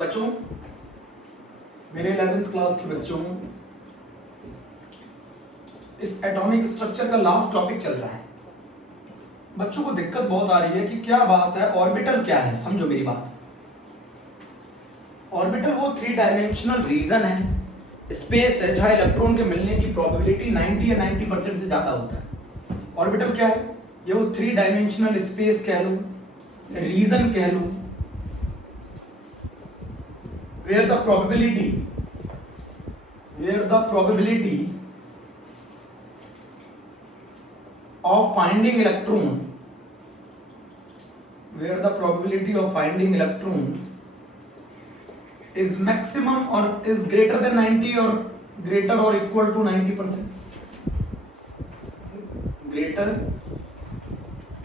बच्चों, मेरे 11th class के बच्चों, इस एटॉमिक स्ट्रक्चर का लास्ट टॉपिक चल रहा है। बच्चों को दिक्कत बहुत आ रही है कि क्या बात है, ऑर्बिटल क्या है। समझो मेरी बात। ऑर्बिटल वो 3 डायमेंशनल रीजन है, स्पेस है जहां इलेक्ट्रॉन के मिलने की प्रोबेबिलिटी 90 या 90% से ज्यादा होता है। ऑर्बिटल क्या है? ये वो 3 डायमेंशनल स्पेस कह लो, रीजन कह लो, where the probability of finding electron is maximum or is greater than 90 or greater or equal to 90%. greater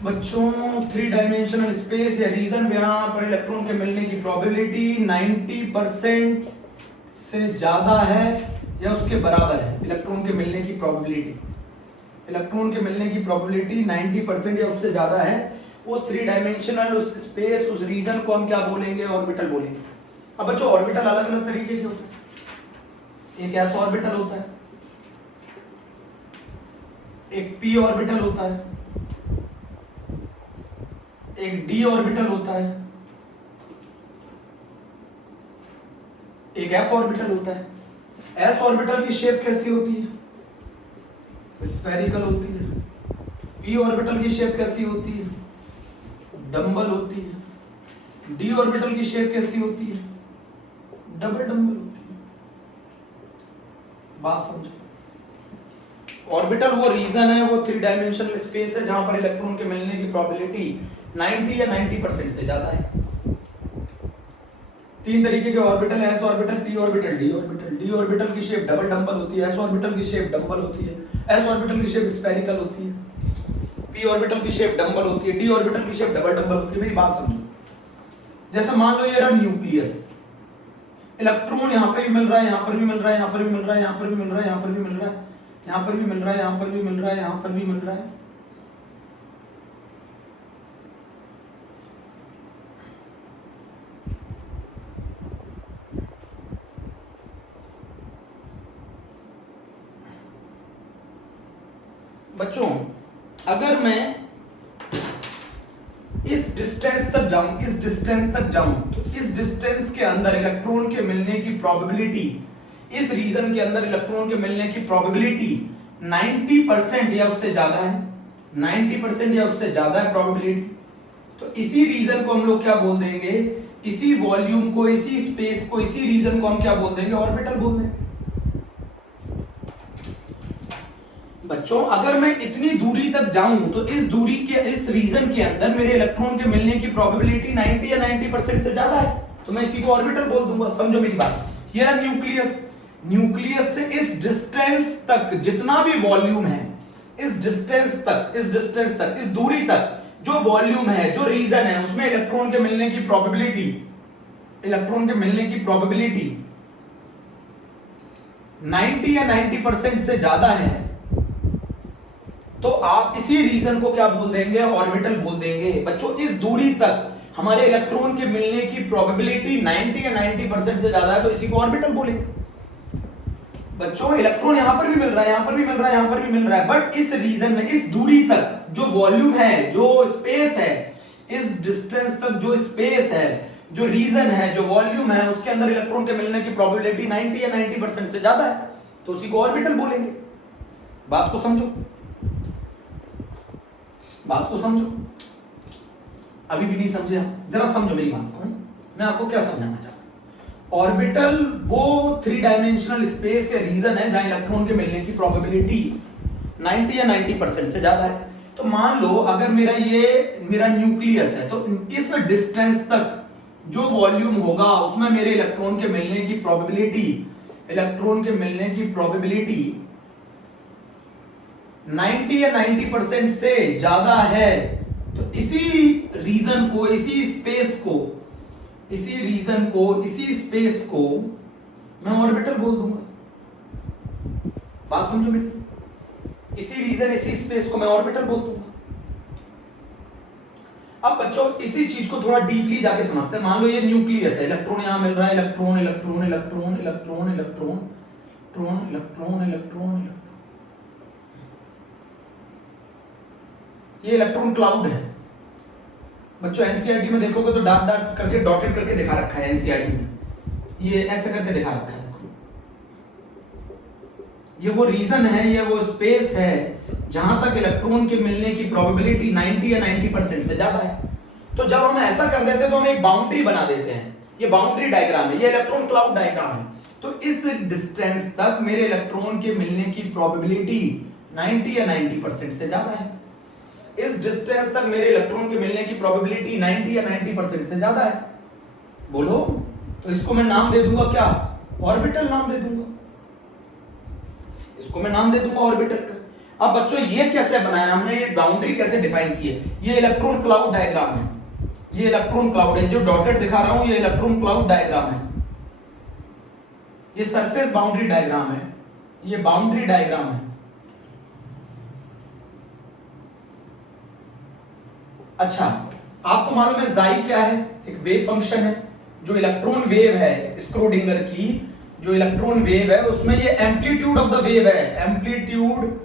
बच्चों 3 डायमेंशनल स्पेस या रीजन यहाँ पर इलेक्ट्रॉन के मिलने की प्रोबेबिलिटी 90% से ज्यादा है या उसके बराबर है। इलेक्ट्रॉन के मिलने की प्रोबेबिलिटी 90% या उससे ज्यादा है। उस 3 डायमेंशनल उस स्पेस उस रीजन को हम क्या बोलेंगे? ऑर्बिटल बोलेंगे। अब बच्चों ऑर्बिटल अलग अलग तरीके के होते हैं। एक एस ऑर्बिटल होता है, एक पी ऑर्बिटल होता है, एक डी ऑर्बिटल होता है, एक एफ ऑर्बिटल होता है। एस ऑर्बिटल की शेप कैसी होती है? स्फेरिकल होती है। पी ऑर्बिटल की शेप कैसी होती है? डंबल होती है। डी ऑर्बिटल की शेप कैसी होती है? डबल डंबल होती है। बात समझो। ऑर्बिटल वो रीजन है, वो 3 डायमेंशनल स्पेस है जहां पर इलेक्ट्रॉन के मिलने की प्रोबेबिलिटी 90 या 90% से ज्यादा है। 3 तरीके के ऑर्बिटल है, S orbital, P orbital, D orbital. D orbital की शेप डबल डंबल होती है, एस ऑर्बिटल की शेप डंबल होती है, एस ऑर्बिटल की शेप स्फेरिकल होती है, पी ऑर्बिटल की शेप डंबल होती है, डी ऑर्बिटल की शेप डबल डंबल होती है। मेरी बात समझो। जैसे मान लो ये रहा न्यूक्लियस, इलेक्ट्रॉन यहां पे भी मिल रहा है, यहां पर भी मिल रहा है, यहां पर भी मिल रहा है, यहां पर भी मिल रहा है, यहां पर भी मिल रहा है, यहां पर भी मिल रहा है, यहां पर भी मिल रहा है, यहां पर भी मिल रहा है। बच्चों अगर मैं इस डिस्टेंस तक जाऊं तो इस डिस्टेंस के अंदर इलेक्ट्रॉन के मिलने की प्रोबेबिलिटी, इस रीजन के अंदर इलेक्ट्रॉन के मिलने की प्रोबेबिलिटी 90% या उससे ज्यादा है। 90% या उससे ज्यादा है प्रोबेबिलिटी। तो इसी रीजन को हम लोग क्या बोल देंगे? इसी वॉल्यूम को, इसी स्पेस को, इसी रीजन को हम क्या बोल देंगे? ऑर्बिटल बोल देंगे। बच्चों अगर मैं इतनी दूरी तक जाऊं तो इस दूरी के, इस रीजन के अंदर मेरे इलेक्ट्रॉन के मिलने की प्रोबेबिलिटी 90 या 90% से ज्यादा है, तो मैं इसी को ऑर्बिटल बोल दूंगा। समझो मेरी बात। ये रहा न्यूक्लियस। न्यूक्लियस से इस डिस्टेंस तक जितना भी वॉल्यूम है, इस डिस्टेंस तक, इस दूरी तक जो वॉल्यूम है, जो रीजन है, उसमें इलेक्ट्रॉन के मिलने की प्रोबेबिलिटी 90 या 90% से ज्यादा है, तो आप इसी रीजन को क्या बोल देंगे? ऑर्बिटल बोल देंगे। बच्चों इस दूरी तक हमारे इलेक्ट्रॉन के मिलने की प्रोबेबिलिटी 90 या 90% से ज्यादा है, तो इसी को ऑर्बिटल बोलेंगे। बच्चों इलेक्ट्रॉन यहां पर भी मिल रहा है, यहां पर भी मिल रहा है, यहां पर भी मिल रहा है, बट इस रीजन में, इस दूरी तक जो वॉल्यूम है, जो स्पेस है, इस डिस्टेंस तक जो स्पेस है, जो रीजन है, जो वॉल्यूम है, उसके अंदर इलेक्ट्रॉन के मिलने की प्रोबेबिलिटी 90 या 90% से ज्यादा है, तो उसी को ऑर्बिटल बोलेंगे। बात को समझो। अभी भी नहीं समझे? जरा समझो मेरी बात को। मैं आपको क्या समझाना चाहता हूं। ऑर्बिटल वो 3 डायमेंशनल स्पेस या रीजन है जहां इलेक्ट्रॉन के मिलने की प्रोबेबिलिटी 90 या 90% से ज्यादा है। तो मान लो अगर मेरा न्यूक्लियस है, तो इस डिस्टेंस तक जो वॉल्यूम होगा उसमें मेरे इलेक्ट्रॉन के मिलने की प्रोबेबिलिटी 90 या 90% से ज्यादा है, तो इसी रीजन को, इसी स्पेस को मैं ऑर्बिटल बोल दूंगा। बात समझो मेरी। इसी रीजन, इसी स्पेस को मैं ऑर्बिटल बोल दूंगा। अब बच्चों इसी चीज को थोड़ा डीपली जाके समझते हैं। मान लो ये न्यूक्लियस है, इलेक्ट्रॉन यहां मिल रहा है, electron electron electron electron electron electron electron electron, ये इलेक्ट्रॉन क्लाउड है बच्चों। एनसीईआरटी में देखोगे तो डार्क डार्क करके डॉटेड करके दिखा रखा है एनसीईआरटी में, ये ऐसे करके दिखा रखा है, देखो ये वो रीजन है, ये वो स्पेस है जहां तक इलेक्ट्रॉन के मिलने की प्रोबेबिलिटी 90 या 90% से ज्यादा है। तो जब हम ऐसा कर देते हैं तो हम एक बाउंड्री बना देते हैं, ये बाउंड्री डायग्राम है, ये इलेक्ट्रॉन क्लाउड डायग्राम है। तो इस डिस्टेंस तक मेरे इलेक्ट्रॉन के मिलने की प्रोबेबिलिटी 90 या 90% से ज्यादा है। इस डिस्टेंस तक मेरे इलेक्ट्रॉन के मिलने की प्रोबेबिलिटी 90 या 90% से ज्यादा है। बोलो, तो इसको मैं नाम दे दूंगा क्या? ऑर्बिटल नाम दे दूंगा, इसको मैं नाम दे दूंगा ऑर्बिटल का। अब बच्चों ये कैसे बनाया हमने, ये बाउंड्री कैसे डिफाइन की है? ये इलेक्ट्रॉन क्लाउड डायग्राम है, ये इलेक्ट्रॉन क्लाउड है, जो डॉटेड दिखा रहा हूं ये इलेक्ट्रॉन क्लाउड डायग्राम है, ये सरफेस बाउंड्री डायग्राम है, ये बाउंड्री डायग्राम है। अच्छा, आपको मालूम है जाई क्या है? एक वेव फंक्शन है, जो इलेक्ट्रॉन वेव है स्क्रोडिंगर की, जो इलेक्ट्रॉन वेव है उसमें ये एम्पलीट्यूड ऑफ द वेव है, एम्पलीट्यूड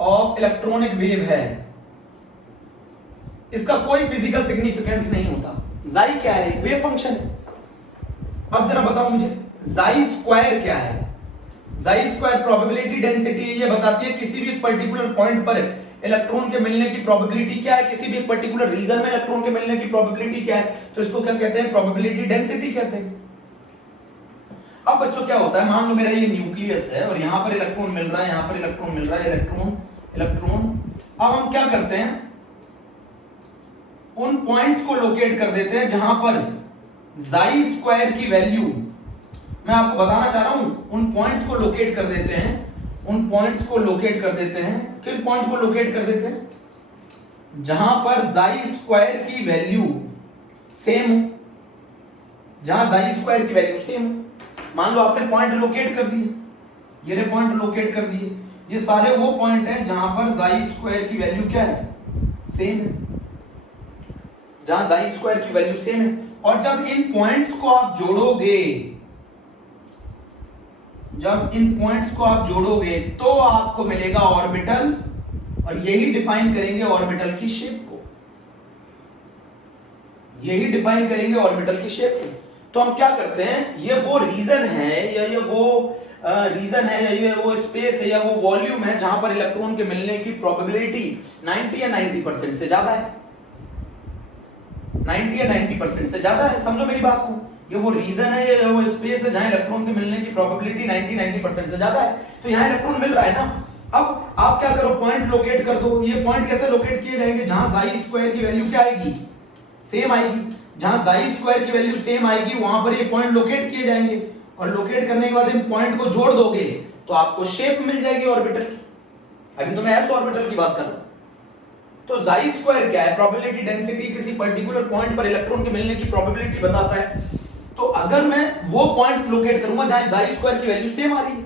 ऑफ इलेक्ट्रॉनिक वेव है, इसका कोई फिजिकल सिग्निफिकेंस नहीं होता। जाई क्या है? वेव फंक्शन है। अब जरा बताओ मुझे, जाई स्क्वायर क्या है? जाई स्क्वायर प्रोबेबिलिटी डेंसिटी ये बताती है किसी भी पर्टिकुलर पॉइंट पर इलेक्ट्रॉन के मिलने की प्रोबेबिलिटी क्या है, किसी भी पर्टिकुलर रीजन में इलेक्ट्रॉन के मिलने की प्रोबेबिलिटी क्या है, तो इसको क्या कहते हैं? प्रोबेबिलिटी डेंसिटी कहते हैं। अब बच्चों क्या होता है, मान लो मेरा ये न्यूक्लियस है और यहां पर इलेक्ट्रॉन मिल रहा है, यहां पर इलेक्ट्रॉन मिल रहा है, इलेक्ट्रॉन इलेक्ट्रॉन। अब हम क्या करते हैं, उन पॉइंट्स को लोकेट कर देते हैं जहां पर जाई स्क्वायर की वैल्यू, मैं आपको बताना चाह रहा हूं, उन पॉइंट्स को लोकेट कर देते हैं, उन पॉइंट्स को लोकेट कर देते हैं। किन पॉइंट को लोकेट कर देते हैं? जहां पर जाई स्क्वायर की वैल्यू सेम हो, जहां जाई स्क्वायर की वैल्यू सेम हो। मान लो आपने पॉइंट लोकेट कर दिए, ये रे पॉइंट लोकेट कर दिए, ये सारे वो पॉइंट हैं जहां पर जाई स्क्वायर की वैल्यू क्या है? सेम है, जहां जाई स्क्वायर की वैल्यू सेम है। और जब इन पॉइंट्स को आप जोड़ोगे, जब इन पॉइंट्स को आप जोड़ोगे तो आपको मिलेगा ऑर्बिटल, और यही डिफाइन करेंगे ऑर्बिटल की शेप को, यही डिफाइन करेंगे ऑर्बिटल की शेप को। तो हम क्या करते हैं, ये वो रीजन है या ये वो रीजन है या ये वो स्पेस है या वो वॉल्यूम है जहां पर इलेक्ट्रॉन के मिलने की प्रोबेबिलिटी 90 या 90% से ज्यादा है, 90 या 90% से ज्यादा है। समझो मेरी बात को, ये वो रीजन है या वो स्पेस है जहां इलेक्ट्रॉन के मिलने की प्रोबेबिलिटी 90-90% से ज्यादा है। तो यहां इलेक्ट्रॉन मिल रहा है ना। अब आप क्या करो, पॉइंट लोकेट कर दो। ये पॉइंट कैसे लोकेट किए जाएंगे? जहां जाई स्क्वायर की वैल्यू क्या आएगी? सेम आएगी। जहां जाई स्क्वायर की वैल्यू सेम आएगी वहां पर ये पॉइंट लोकेट किए जाएंगे, और लोकेट करने के बाद इन पॉइंट को जोड़ दोगे तो आपको शेप मिल जाएगी ऑर्बिटल की। अभी तो मैं एस ऑर्बिटल की बात कर रहा हूं। तो जाई स्क्वायर क्या है? प्रोबेबिलिटी डेंसिटी, किसी पर्टिकुलर पॉइंट पर इलेक्ट्रॉन के मिलने की प्रोबेबिलिटी बताता है। तो अगर मैं वो पॉइंट्स लोकेट करूंगा जहां जाई स्क्वायर की वैल्यू सेम आ रही है,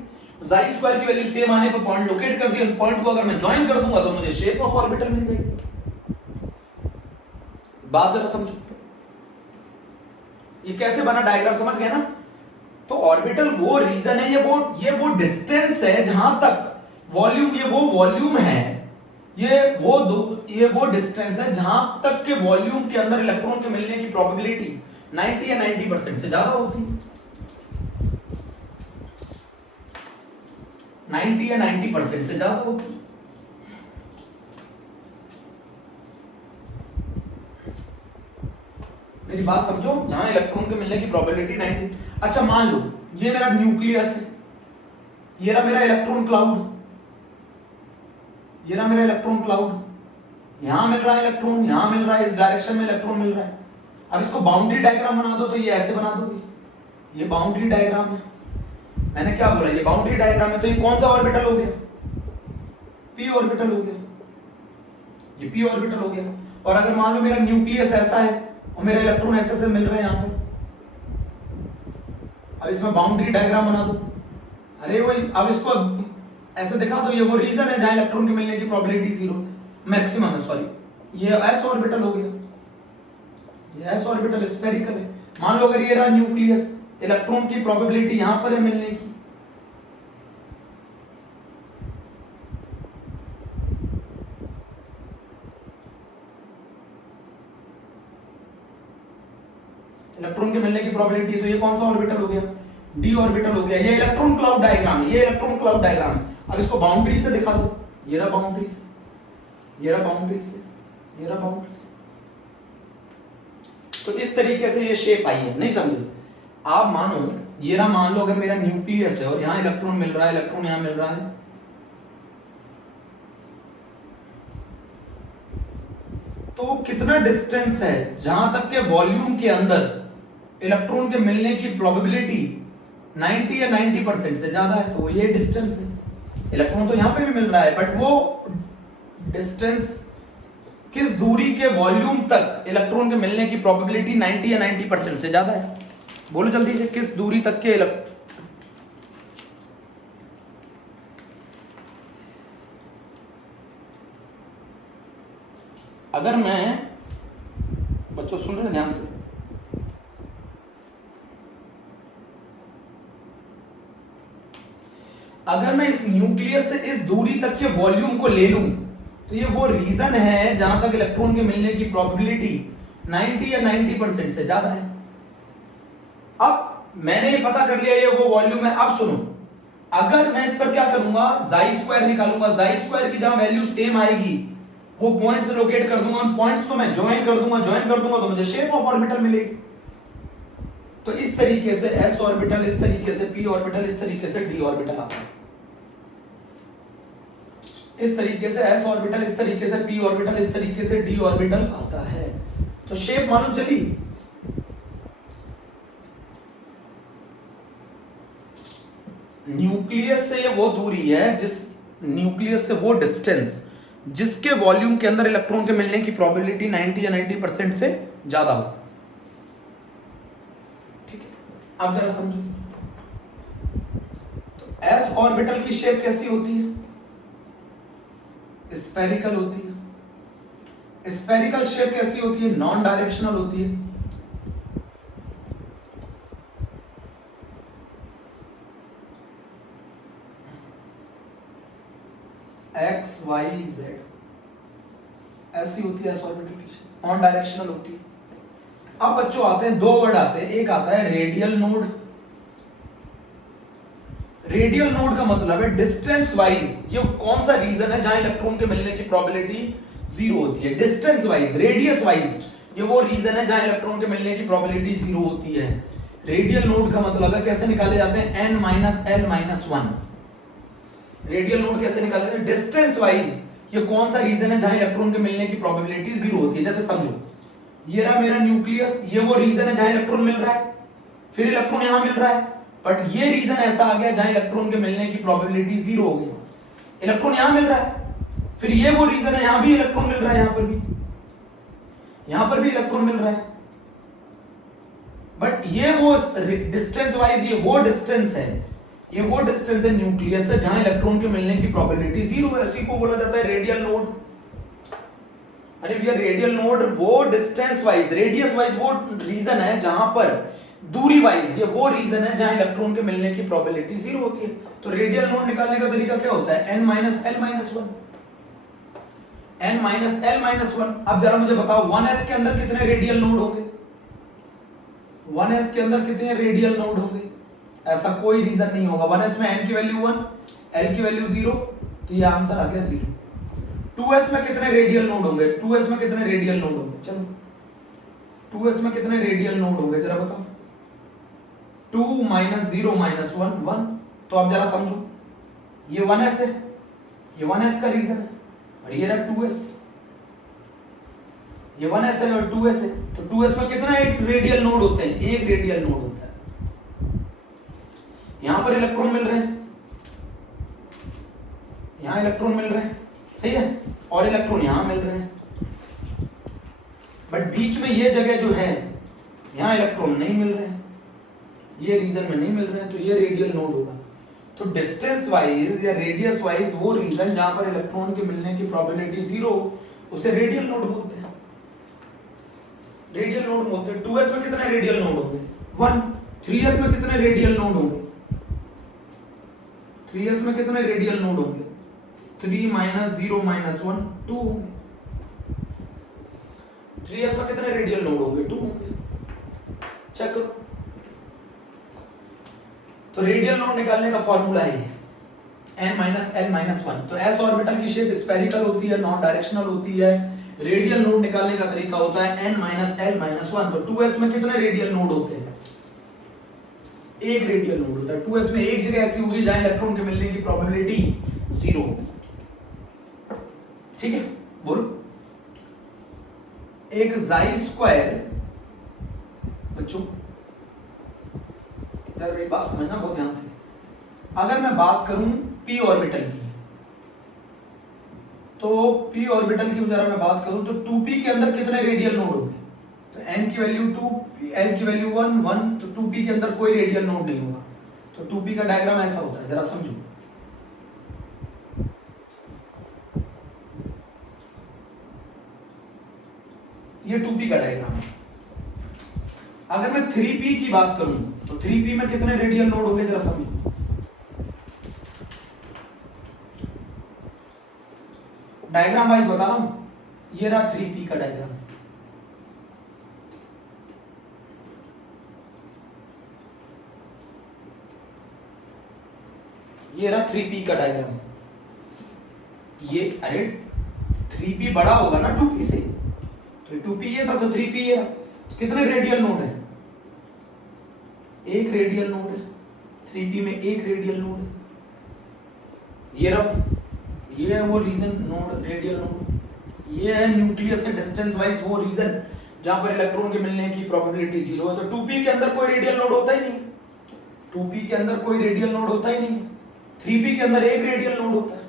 जाई स्क्वायर की वैल्यू सेम आने पर पॉइंट लोकेट कर दिया, पॉइंट को अगर मैं ज्वाइन कर दूंगा तो मुझे शेप ऑफ ऑर्बिटल मिल जाएगी। बात जरा समझो, ये कैसे बना डायग्राम, समझ गए ना? तो ऑर्बिटल वो रीजन है, ये वो डिस्टेंस है जहां तक वॉल्यूम, ये वो वॉल्यूम है, ये वो डिस्टेंस है जहां तक के वॉल्यूम के अंदर इलेक्ट्रॉन के मिलने की प्रोबेबिलिटी 90 या 90% से ज्यादा होती है, 90 या 90% से ज्यादा होती है। मेरी बात समझो, जहां इलेक्ट्रॉन के मिलने की प्रोबेबिलिटी 90। अच्छा मान लो ये मेरा न्यूक्लियस है, ये रहा मेरा इलेक्ट्रॉन क्लाउड, ये रहा मेरा इलेक्ट्रॉन क्लाउड, यहां मिल रहा है इलेक्ट्रॉन, यहां मिल रहा है, इस डायरेक्शन में इलेक्ट्रॉन मिल रहा है। अब इसको बाउंड्री डायग्राम बना दो तो ये ऐसे बना दोगे, ये बाउंड्री डायग्राम है। मैंने क्या बोला, ये बाउंड्री डायग्राम है। तो ये कौन सा ऑर्बिटल हो गया? पी ऑर्बिटल हो गया, ये पी ऑर्बिटल हो गया। और अगर मान लो मेरा न्यूक्लियस ऐसा है और मेरे इलेक्ट्रॉन ऐसे से मिल रहे हैं यहां पर, अब इसमें बाउंड्री डायग्राम बना दो। अरे वही, अब इसको ऐसे दिखा दो, ये वो रीजन है जहां इलेक्ट्रॉन के मिलने की प्रोबेबिलिटी 0 मैक्सिमम है, सॉरी, ये एस ऑर्बिटल हो गया। ये s ऑर्बिटल स्फेरिकल है। मान लो अगर ये रहा न्यूक्लियस, इलेक्ट्रॉन की प्रोबेबिलिटी यहां पर है मिलने की, इलेक्ट्रॉन के मिलने की प्रोबेबिलिटी है, तो ये कौन सा ऑर्बिटल हो गया, डी ऑर्बिटल हो गया। ये इलेक्ट्रॉन क्लाउड डायग्राम है, ये इलेक्ट्रॉन क्लाउड डायग्राम है। अब इसको बाउंड्री से दिखा दो, ये रहा बाउंड्री से, ये रहा बाउंड्री से, ये रहा बाउंड्री से। तो इस तरीके से ये शेप आई है, नहीं समझे? आप मानो ये रहा, मान लो अगर मेरा न्यूक्लियस है और यहां इलेक्ट्रॉन मिल रहा है, इलेक्ट्रॉन यहां मिल रहा है, तो कितना डिस्टेंस है जहां तक के वॉल्यूम के अंदर इलेक्ट्रॉन के मिलने की प्रोबेबिलिटी 90 या 90% से ज्यादा है, तो ये डिस्टेंस है। इलेक्ट्रॉन तो यहां पे भी मिल रहा है, बट वो डिस्टेंस किस दूरी के वॉल्यूम तक इलेक्ट्रॉन के मिलने की प्रोबेबिलिटी 90 या 90% से ज्यादा है? बोलो जल्दी से, किस दूरी तक के अगर मैं, बच्चों सुन रहे हैं ध्यान से, अगर मैं इस न्यूक्लियस से इस दूरी तक के वॉल्यूम को ले लूं, तो ये वो रीजन है जहां तक इलेक्ट्रॉन के मिलने की प्रोबेबिलिटी 90 या 90% से ज्यादा है। अब मैंने ये पता कर लिया ये वो वॉल्यूम है। अब सुनो, अगर मैं इस पर क्या करूंगा, जाई स्क्वायर निकालूंगा, जाई स्क्वायर की जहां वैल्यू सेम आएगी वो पॉइंट्स लोकेट कर दूंगा, उन पॉइंट्स को मैं ज्वाइन कर दूंगा तो मुझे शेप ऑफ ऑर्बिटल मिलेगी। तो इस तरीके से s ऑर्बिटल, इस तरीके से p ऑर्बिटल, इस तरीके से d ऑर्बिटल आता है। इस तरीके से s ऑर्बिटल, इस तरीके से p ऑर्बिटल, इस तरीके से d ऑर्बिटल आता है। तो शेप मालूम चली? न्यूक्लियस से ये वो दूरी है, जिस न्यूक्लियस से वो डिस्टेंस जिसके वॉल्यूम के अंदर इलेक्ट्रॉन के मिलने की प्रोबेबिलिटी 90 या 90% से ज्यादा हो। ठीक है, अब जरा समझो। तो s ऑर्बिटल की शेप कैसी होती है? स्फेरिकल होती है। स्फेरिकल शेप कैसी होती है? नॉन डायरेक्शनल होती है। एक्स वाई जेड ऐसी होती है एस ऑर्बिटल की शेप, नॉन डायरेक्शनल होती है। अब बच्चों आते हैं, दो वर्ड आते हैं, एक आता है रेडियल नोड। रेडियल नोड का मतलब है डिस्टेंस वाइज ये कौन सा रीजन है जहां इलेक्ट्रॉन के मिलने की प्रोबेबिलिटी जीरो होती है। डिस्टेंस वाइज, रेडियस वाइज ये वो रीजन है जहां इलेक्ट्रॉन के मिलने की प्रोबेबिलिटी जीरो होती है। रेडियल नोड का मतलब है, कैसे निकाले जाते हैं, n minus l minus 1। Radial node कैसे निकाले जाते हैं? डिस्टेंस वाइज ये कौन सा रीजन है जहां इलेक्ट्रॉन के मिलने की प्रोबेबिलिटी जीरो होती है। जैसे समझो, ये रहा मेरा न्यूक्लियस, ये वो रीजन है जहां इलेक्ट्रॉन मिल रहा है, फिर इलेक्ट्रॉन यहां मिल रहा है, बट ये रीजन ऐसा आ गया जहां इलेक्ट्रॉन के मिलने की प्रोबेबिलिटी जीरो हो गई। इलेक्ट्रॉन यहां मिल रहा है, फिर ये वो रीजन है, यहां भी इलेक्ट्रॉन मिल रहा है, यहां पर भी इलेक्ट्रॉन मिल रहा है, बट ये वो डिस्टेंस वाइज ये वो डिस्टेंस है, ये वो डिस्टेंस है न्यूक्लियस से जहां इलेक्ट्रॉन के मिलने की प्रोबेबिलिटी जीरो है। इसी को बोला जाता है रेडियल नोड। अरे भैया, रेडियल नोड वो डिस्टेंस वाइज, रेडियस वाइज वो रीजन है जहां पर, दूरी वाइज ये वो रीजन है जहां इलेक्ट्रॉन के मिलने की प्रोबेबिलिटी जीरो होती है। तो रेडियल नोड निकालने का तरीका क्या होता है, n minus l minus 1, n minus l minus 1। अब जरा मुझे बताओ 1s के अंदर कितने रेडियल नोड होंगे? 1s के अंदर कितने रेडियल नोड होंगे? ऐसा कोई रीजन नहीं होगा। 1s में n की वैल्यू 1, l की वैल्यू 0, तो ये आंसर आ गया 0। 2s में कितने रेडियल नोड होंगे? 2s में कितने रेडियल नोड होंगे? चलो 2s में कितने रेडियल नोड होंगे जरा बताओ। 2 माइनस 0 माइनस 1 1। तो अब जरा समझो, ये 1s है, ये 1s का रीजन है, और ये रहा 2s, ये 1s है और 2s है। तो 2s में कितना एक रेडियल नोड होते हैं? एक रेडियल नोड होता है। यहां पर इलेक्ट्रॉन मिल रहे हैं, यहां इलेक्ट्रॉन मिल रहे हैं, सही है, और इलेक्ट्रॉन यहां मिल रहे हैं, बट बीच में ये जगह जो है यहां इलेक्ट्रॉन नहीं मिल रहे हैं, ये रीजन में नहीं मिल रहे हैं, तो ये रेडियल नोड होगा। तो डिस्टेंस वाइज या रेडियस वाइज वो रीजन जहां पर इलेक्ट्रॉन के मिलने की प्रोबेबिलिटी जीरो, उसे रेडियल नोड बोलते हैं। रेडियल नोड बोलते हैं। 2s में कितने रेडियल नोड होंगे? 1। 3s में कितने रेडियल नोड होंगे? 3s में कितने रेडियल नोड होंगे? 3 - 0 - 1 2 होंगे। 3s में कितने रेडियल नोड होंगे? 2 होंगे। चेक करो। तो रेडियल नोड निकालने का फॉर्मूला है n - l - 1। तो s ऑर्बिटल की शेप स्फेरिकल होती है, नॉन डायरेक्शनल होती है। रेडियल नोड निकालने का तरीका होता है n - l - 1। तो 2s में कितने रेडियल नोड होते हैं? एक रेडियल नोड होता है। 2s में एक जगह ऐसी होगी जहां इलेक्ट्रॉन के मिलने की प्रोबेबिलिटी 0 होगी। ठीक है, बोलो। एक जाई स्क्वायर, बच्चों यार मेरी बात समझना बहुत ध्यान से। अगर मैं बात करूं p ऑर्बिटल की, तो p ऑर्बिटल की जरा मैं बात करूं तो 2p के अंदर कितने रेडियल नोड होंगे? तो n की वैल्यू 2, l की वैल्यू 1 1, तो 2p के अंदर कोई रेडियल नोड नहीं होगा। तो 2p का डायग्राम ऐसा होता है, जरा समझो। ये 2p का डायग्राम है। अगर मैं 3p की बात करूं तो 3p में कितने रेडियल नोड होंगे, जरा समझो। डायग्राम वाइज बता रहा हूं। ये रहा 3p का डायग्राम। ये रहा 3p का डायग्राम। ये अरे 3p बड़ा होगा ना 2p से, तो 2p ये था तो 3p है। कितने रेडियल नोड है? एक रेडियल नोड है। 3p में एक रेडियल नोड है। ये रहा, ये है वो रीजन नोड, रेडियल नोड। ये है न्यूक्लियस से डिस्टेंस वाइज वो रीजन जहां पर इलेक्ट्रॉन के मिलने की प्रोबेबिलिटी 0 है। तो 2p के अंदर कोई रेडियल नोड होता ही नहीं। 2p के अंदर कोई रेडियल नोड होता ही नहीं। 3p के अंदर एक रेडियल नोड होता है।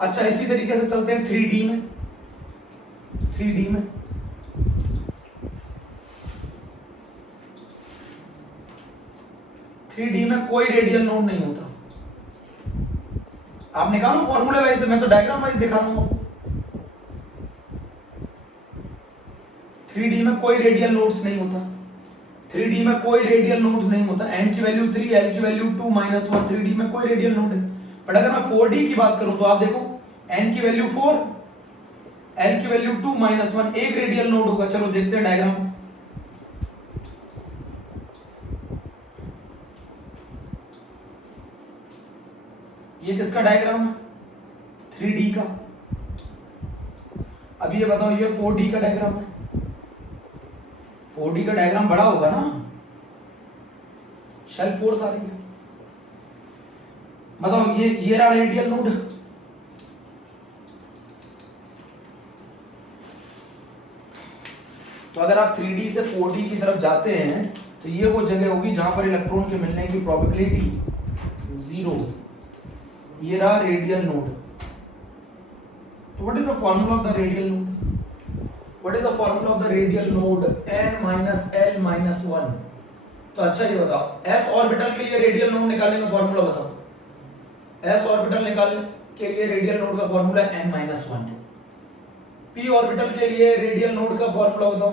अच्छा, इसी तरीके से चलते हैं 3d में। 3d में कोई रेडियल नोड नहीं होता। आप निकालो फॉर्मूले वाइज, मैं तो डायग्राम वाइज दिखा रहा हूं। 3d में कोई रेडियल नोड्स नहीं होता। 3d में कोई रेडियल नोड्स नहीं होता। n की वैल्यू 3, l की वैल्यू 2 - 1, 3d में कोई रेडियल नोड है। बट अगर मैं 4d की बात करूं तो आप देखो, n की वैल्यू 4, l की वैल्यू 2 - 1, एक रेडियल नोड होगा। चलो देखते हैं डायग्राम। ये किसका डायग्राम है? 3d का। अब ये बताओ, ये 4d का डायग्राम है। 4d का डायग्राम बड़ा होगा ना, शेल 4 आ रही है। बताओ, ये रहा रेडियल नोड। तो अगर आप 3d से 4d की तरफ जाते हैं तो ये वो जगह होगी जहां पर इलेक्ट्रॉन के मिलने की प्रोबेबिलिटी 0। ये रहा रेडियल नोड। तो what is the formula of the radial node? What is the formula of the radial node? n - l - 1। तो अच्छा ये बताओ, s ऑर्बिटल के लिए रेडियल नोड निकालने का फॉर्मूला बताओ। s ऑर्बिटल निकालने के लिए रेडियल नोड का फॉर्मूला n - 1। p ऑर्बिटल के लिए रेडियल नोड का फॉर्मूला बताओ,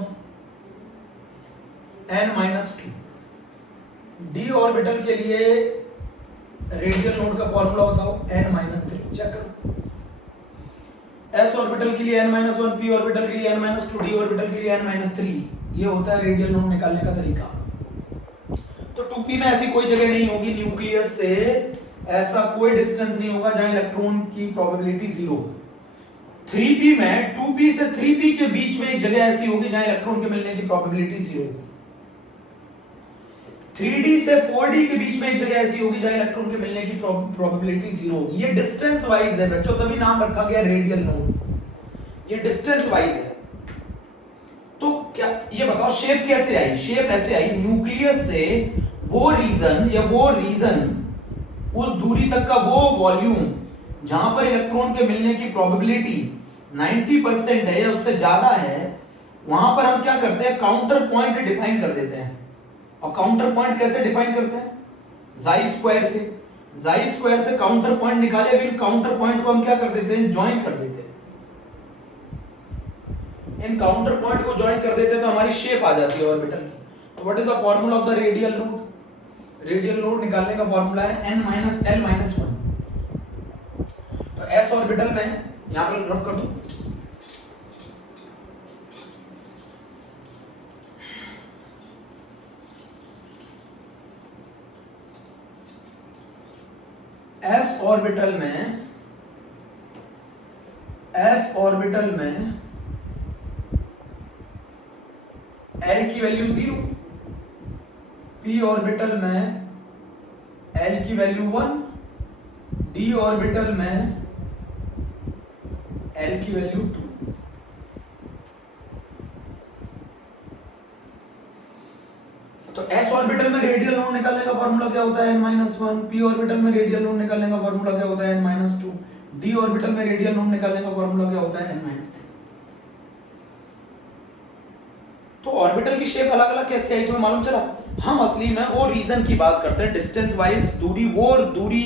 n - 2। d ऑर्बिटल के लिए रेडियल नोड का फॉर्मूला बताओ, n - 3। चेक करो। s ऑर्बिटल के लिए n - 1, p ऑर्बिटल के लिए n - 2, d ऑर्बिटल के लिए n - 3। ये होता है रेडियल नोड निकालने का तरीका। तो 2p में ऐसी कोई जगह नहीं होगी न्यूक्लियस से, ऐसा कोई डिस्टेंस नहीं होगा जहां इलेक्ट्रॉन की प्रोबेबिलिटी 0 हो। 3p में 2p से 3p के बीच में एक जगह ऐसी होगी जहां इलेक्ट्रॉन के मिलने की प्रोबेबिलिटी 0 होगी। 3d से 4d के बीच में एक जगह ऐसी होगी जहां इलेक्ट्रॉन के मिलने की प्रोबेबिलिटी 0 होगी। ये डिस्टेंस वाइज है बच्चों, तभी नाम रखा गया रेडियल नोड। ये डिस्टेंस वाइज है। तो क्या ये बताओ, शेप कैसे आई? शेप ऐसे आई, न्यूक्लियस से वो रीजन उस दूरी तक का वो वॉल्यूम जहां पर इलेक्ट्रॉन के मिलने की प्रोबेबिलिटी 90% है या उससे ज्यादा है, वहां पर हम क्या करते हैं, काउंटर पॉइंट डिफाइन कर देते हैं। और काउंटर पॉइंट कैसे डिफाइन करते हैं? जाई स्क्वायर से। जाई स्क्वायर से काउंटर पॉइंट निकाले, फिर काउंटर पॉइंट को हम क्या कर देते हैं, ज्वाइन कर देते हैं। इन काउंटर पॉइंट को ज्वाइन कर देते हैं तो हमारी शेप आ जाती है ऑर्बिटल की। तो what is the formula of the radial node? Radial node निकालने का फार्मूला है n माइनस l माइनस 1। तो s ऑर्बिटल में यहां पर रफ कर दूं, s ऑर्बिटल में l की वैल्यू 0, p ऑर्बिटल में l की वैल्यू 1, d ऑर्बिटल में l की वैल्यू 2। तो s ऑर्बिटल में रेडियल नोड निकालने का फार्मूला क्या होता है n-1, p ऑर्बिटल में रेडियल नोड निकालने का फार्मूला क्या होता है n-2, d ऑर्बिटल में रेडियल नोड निकालने का फार्मूला क्या होता है n-3। तो ऑर्बिटल की शेप अलग अलग कैसे आई तुम्हें मालूम चला? हम असली में वो रीजन की बात करते हैं, डिस्टेंस वाइज दूरी, वो दूरी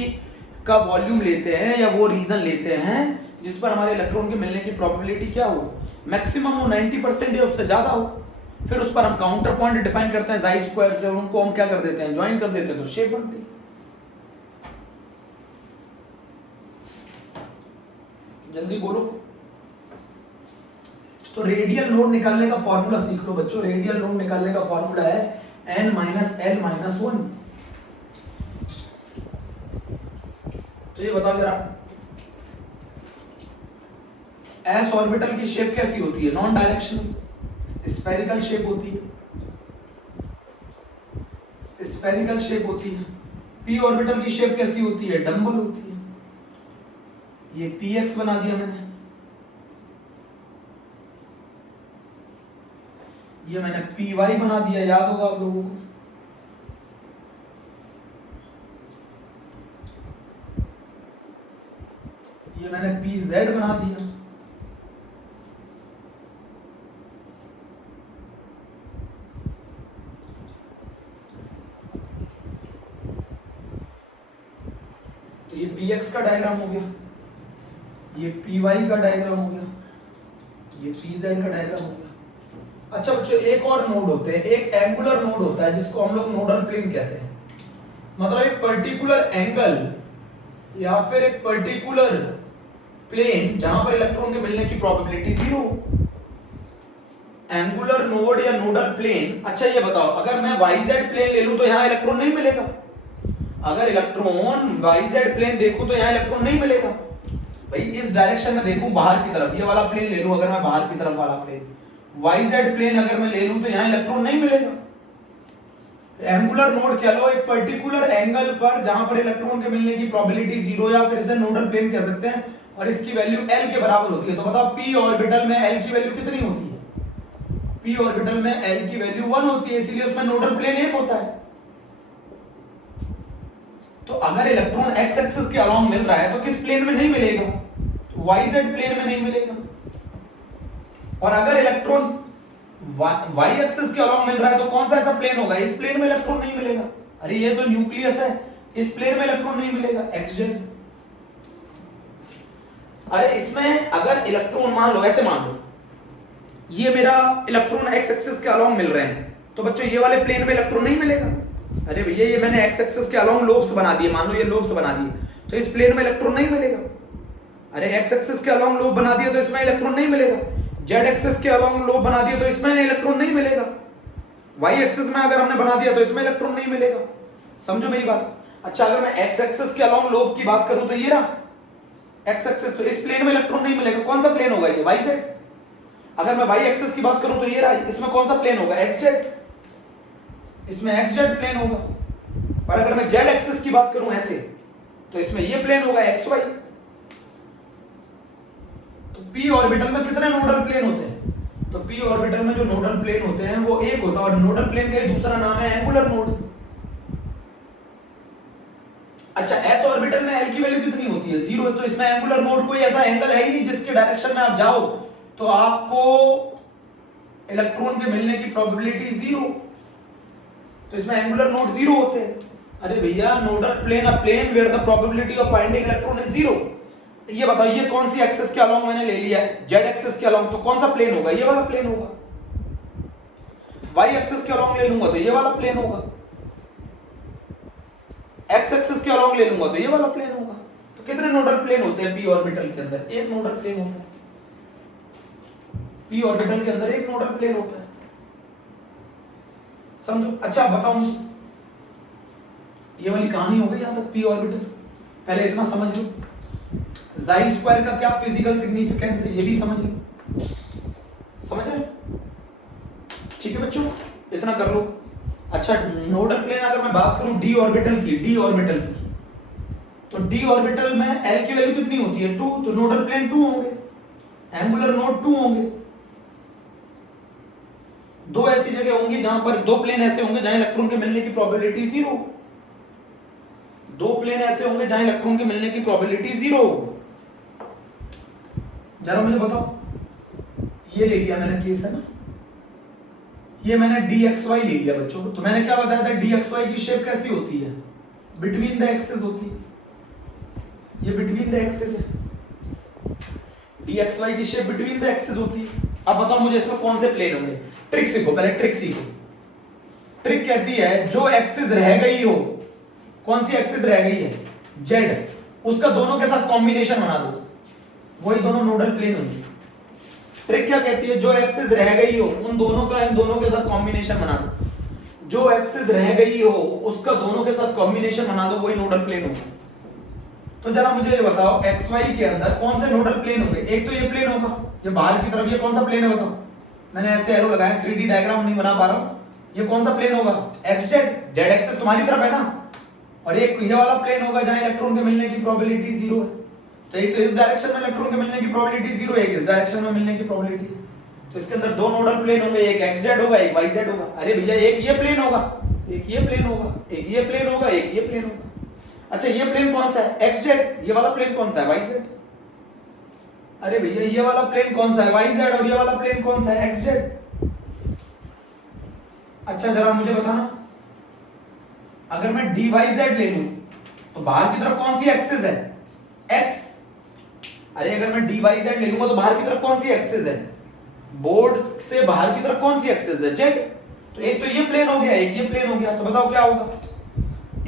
का वॉल्यूम लेते हैं या वो रीजन लेते हैं जिस पर हमारे इलेक्ट्रॉन के मिलने की प्रोबेबिलिटी क्या हो, मैक्सिमम हो 90% या उससे ज्यादा हो। फिर उस पर हम काउंटर पॉइंट डिफाइन करते हैं जाई स्क्वायर से और उनको हम क्या कर देते हैं, ज्वाइन कर देते हैं, तो शेप बनती है। जल्दी बोलो। तो रेडियल नोड निकालने का फॉर्मूला सीख लो बच्चों। रेडियल नोड निकालने का फॉर्मूला है n माइनस l माइनस 1। तो ये बताओ जरा, s ऑर्बिटल की शेप कैसी होती है? नॉन डायरेक्शनल स्फेरिकल शेप होती है, स्फेरिकल शेप होती है। p ऑर्बिटल की शेप कैसी होती है? डंबल होती है। ये px बना दिया मैंने, ये मैंने py बना दिया, याद होगा आप लोगों को। ये मैंने pz बना दिया। तो ये px का डायग्राम हो गया, ये py का डायग्राम हो गया, ये pz का डायग्राम हो गया। अच्छा बच्चों, एक और नोड होते हैं, एक एंगुलर नोड होता है जिसको हम लोग नोडल प्लेन कहते हैं। मतलब एक पर्टिकुलर एंगल या फिर एक पर्टिकुलर प्लेन जहां पर इलेक्ट्रॉन के मिलने की प्रोबेबिलिटी 0। एंगुलर नोड या नोडल प्लेन। अच्छा ये बताओ, अगर मैं YZ प्लेन ले लूं तो यहां इलेक्ट्रॉन नहीं मिलेगा? अगर इलेक्ट्रॉन YZ प्लेन देखूं तो यहां इलेक्ट्रॉन नहीं मिलेगा। भाई इस डायरेक्शन में देखूं बाहर की तरफ, ये वाला प्लेन ले लूं, अगर मैं बाहर की तरफ वाला प्लेन YZ प्लेन अगर मैं ले लूं तो यहां इलेक्ट्रॉन नहीं मिलेगा। एंगुलर नोड कह लो एक पर्टिकुलर एंगल पर जहां पर इलेक्ट्रॉन के मिलने की प्रोबेबिलिटी 0, या फिर इसे नोडल प्लेन कह सकते हैं, और इसकी वैल्यू l के बराबर होती है। तो बताओ p ऑर्बिटल में l की वैल्यू कितनी होती है? p ऑर्बिटल में l की वैल्यू 1 होती है, इसीलिए उसमें नोडल प्लेन 1 होता है। तो अगर इलेक्ट्रॉन x एक्सिस के अलोंग मिल रहा है तो किस प्लेन में नहीं मिलेगा? तो YZ प्लेन में नहीं मिलेगा। और अगर इलेक्ट्रॉन y एक्सिस के अलोंग मिल रहा है तो कौन सा ऐसा प्लेन होगा? इस प्लेन में इलेक्ट्रॉन नहीं मिलेगा। अरे ये तो न्यूक्लियस है, इस प्लेन में इलेक्ट्रॉन नहीं मिलेगा, XZ। अरे इसमें अगर इलेक्ट्रॉन मान लो, ऐसे मान लो ये मेरा इलेक्ट्रॉन x एक्सिस के अलोंग मिल रहे हैं, तो बच्चों ये वाले प्लेन में इलेक्ट्रॉन नहीं मिलेगा। अरे भैया ये मैंने x एक्सिस के अलोंग लोब्स बना दिए, मान लो ये लोब्स बना दिए, तो इस प्लेन में इलेक्ट्रॉन नहीं मिलेगा। अरे x एक्सिस के अलोंग लोब बना दिए तो इसमें इलेक्ट्रॉन नहीं मिलेगा। z एक्सिस के अलोंग लोब बना दिए तो इसमें इलेक्ट्रॉन नहीं मिलेगा। y एक्सिस में अगर हमने बना दिया तो इसमें इलेक्ट्रॉन नहीं मिलेगा। समझो मेरी बात। अच्छा अगर मैं x एक्सिस के अलोंग लोब की बात करूं तो ये रहा x एक्सिस, तो इस प्लेन में इलेक्ट्रॉन नहीं मिलेगा। कौन सा प्लेन होगा? ये YZ। अगर मैं y एक्सिस की बात करूं तो ये रहा, इसमें कौन सा प्लेन होगा? XZ। इसमें XZ प्लेन होगा। और अगर मैं z एक्सिस की बात करूं ऐसे, तो इसमें ये प्लेन होगा XY। तो p ऑर्बिटल में कितने नोडल प्लेन होते हैं? तो p ऑर्बिटल में जो नोडल प्लेन होते हैं वो एक होता है, और नोडल प्लेन का दूसरा नाम है एंगुलर नोड। अच्छा s ऑर्बिटल में l की वैल्यू कितनी होती है? 0। तो इसमें एंगुलर नोड कोई ऐसा एंगल है ही नहीं जिसके डायरेक्शन में आप जाओ तो आपको इलेक्ट्रॉन के मिलने की प्रोबेबिलिटी 0। तो इसमें एंगुलर नोड 0 होते हैं। अरे भैया nodal plane, a plane where the probability of finding electron is 0। ये बताओ ये कौन सी एक्सेस के अलोंग मैंने ले लिया है, जेड एक्सेस के अलोंग, तो कौन सा प्लेन होगा, ये वाला प्लेन होगा। वाई एक्सेस के अलोंग ले लूंगा तो ये वाला प्लेन होगा, एक्स एक्सेस के अलोंग ले लूंगा तो ये वाला प्लेन होगा। तो कितने नोडल प्लेन होते हैं पी ऑर्बिटल के अंदर, एक नोडल प्लेन होता है। पी ऑर्बिटल के अंदर एक नोडल प्लेन होता है, समझो। अच्छा बताओ, ये वाली कहानी हो गई यहां तक पी ऑर्बिटल। पहले इतना समझ लो, जाई स्क्वायर का क्या फिजिकल सिग्निफिकेंस है ये भी समझ लो, समझ रहे? ठीक है बच्चों, इतना कर लो। अच्छा नोडल प्लेन अगर मैं बात करूं डी ऑर्बिटल की, तो डी ऑर्बिटल में एल की वैल्यू कितनी होती है 2, तो नोडल प्लेन 2 होंगे, एंगुलर नोड 2 होंगे। दो ऐसी जगह होंगी जहां पर दो प्लेन ऐसे होंगे जहां इलेक्ट्रॉन के मिलने की प्रोबेबिलिटी 0, दो प्लेन ऐसे होंगे जहां इलेक्ट्रॉन के मिलने की प्रोबेबिलिटी 0। जरा मुझे बताओ, ये ले लिया मैंने केस है ना, ये मैंने dxy ले लिया बच्चों। तो मैंने क्या बताया था, dxy की शेप कैसी होती है, बिटवीन द एक्सेस होती है, ये बिटवीन द एक्सेस है, dxy की शेप बिटवीन द एक्सेस होती है। अब बताओ मुझे इसमें कौन से प्लेन होंगे, ट्रिक सीखो, पहले ट्रिक सीखो। ट्रिक कहती है जो एक्सिस रह गई हो, कौन सी एक्सिस रह गई है, जेड, उसका दोनों के साथ कॉम्बिनेशन बना दो, वही दोनों नोडल प्लेन होंगे। ट्रिक क्या कहती है, जो एक्सिस रह गई हो उन दोनों का इन दोनों के साथ कॉम्बिनेशन बना दो, जो एक्सिस रह गई हो उसका दोनों के साथ कॉम्बिनेशन बना दो, वही नोडल प्लेन होगा। तो जरा मुझे ये बताओ xy के अंदर कौन से नोडल प्लेन होंगे, एक तो ये प्लेन होगा, ये बाहर की तरफ, ये कौन सा प्लेन है बताओ, मैंने ऐसे एरो लगाया, 3D डायग्राम नहीं बना पा रहा हूं, ये कौन सा प्लेन होगा, xz, z एक्सिस तुम्हारी तरफ है ना, और एक ये वाला प्लेन होगा जहां इलेक्ट्रॉन के मिलने की प्रोबेबिलिटी 0 है। तो एक तो इस डायरेक्शन में इलेक्ट्रॉन के मिलने की प्रोबेबिलिटी 0 है, एक इस डायरेक्शन में मिलने की प्रोबेबिलिटी है। तो इसके अंदर दो नोडल प्लेन होंगे, एक xz होगा एक yz होगा। अरे भैया एक ये प्लेन होगा, एक ये प्लेन होगा, एक ये प्लेन होगा, एक ये प्लेन होगा। अच्छा ये प्लेन कौन सा है, xz, ये वाला प्लेन कौन सा है, yz। अरे भैया ये वाला प्लेन कौन सा है, yz, और ये वाला प्लेन कौन सा है, xz। अच्छा जरा मुझे बताना, अगर मैं dyz ले लूं तो बाहर की तरफ कौन सी एक्सिस है, x। अरे अगर मैं dyz ले लूंगा तो बाहर की तरफ कौन सी एक्सिस है, बोर्ड से बाहर की तरफ कौन सी एक्सिस है, z। तो एक तो ये प्लेन हो गया, एक ये प्लेन हो गया, तो बताओ क्या होगा,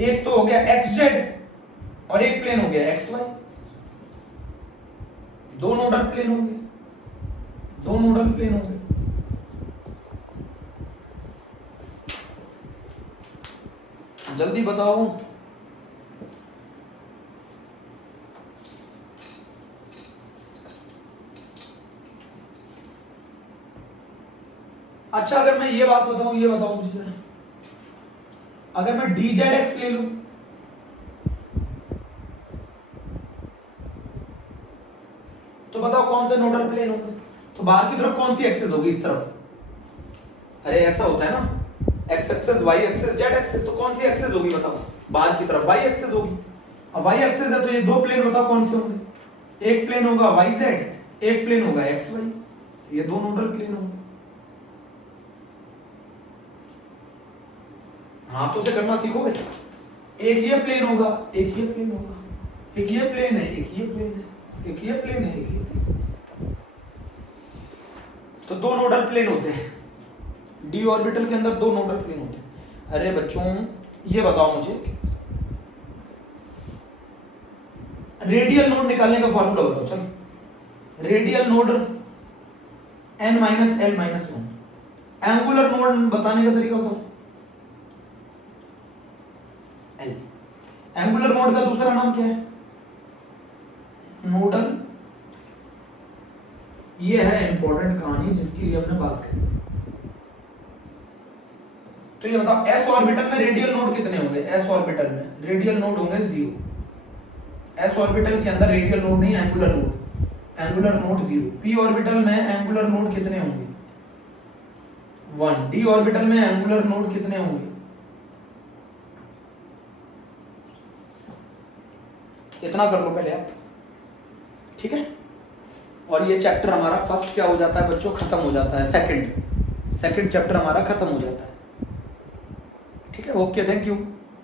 एक तो हो गया xz और एक प्लेन हो गया xy, दो नोडल प्लेन होंगे, दो नोडल प्लेन होंगे। जल्दी बताओ, अच्छा अगर मैं ये बात बताऊं, ये बताओ मुझे जरा, अगर मैं dz ले लूं तो बताओ कौन से नोडल प्लेन होंगे, तो बाहर की तरफ कौन सी एक्सिस होगी, इस तरफ। अरे ऐसा होता है ना, x axis, y axis, z axis, तो कौन सी एक्सिस होगी बताओ, बाहर की तरफ y एक्सिस होगी। अब y एक्सिस है तो ये दो प्लेन बताओ कौन से होंगे, एक प्लेन होगा yz, एक प्लेन होगा xy, ये दो नोडल प्लेन होंगे। हाथों से करना सीखोगे, एक ये प्लेन होगा, एक ये प्लेन होगा, एक ये प्लेन है, एक ये प्लेन है, एक ये प्लेन है, एक ये प्लेन। तो दो नोडल प्लेन होते हैं, डी ऑर्बिटल के अंदर दो नोडल प्लेन होते हैं। अरे बच्चों ये बताओ मुझे, रेडियल नोड निकालने का फॉर्मूला बताओ, चलो। Radial node n minus l minus 1, angular node बताने का तरीका बताओ, l। एंगुलर नोड का दूसरा नाम क्या है, नोडल। ये है इंपॉर्टेंट कहानी जिसके लिए हमने बात करी। तो ये बताओ s ऑर्बिटल में रेडियल नोड कितने होंगे, s ऑर्बिटल में रेडियल नोड होंगे 0, s ऑर्बिटल के अंदर रेडियल नोड नहीं, angular node, angular node 0। p orbital में एंगुलर नोड कितने होंगे, 1। d ऑर्बिटल में एंगुलर नोड कितने होंगे, इतना कर लो पहले आप, ठीक है। और ये चैप्टर हमारा फर्स्ट क्या हो जाता है बच्चों, खत्म हो जाता है, सेकंड चैप्टर हमारा खत्म हो जाता है, ठीक है। Okay, thank you.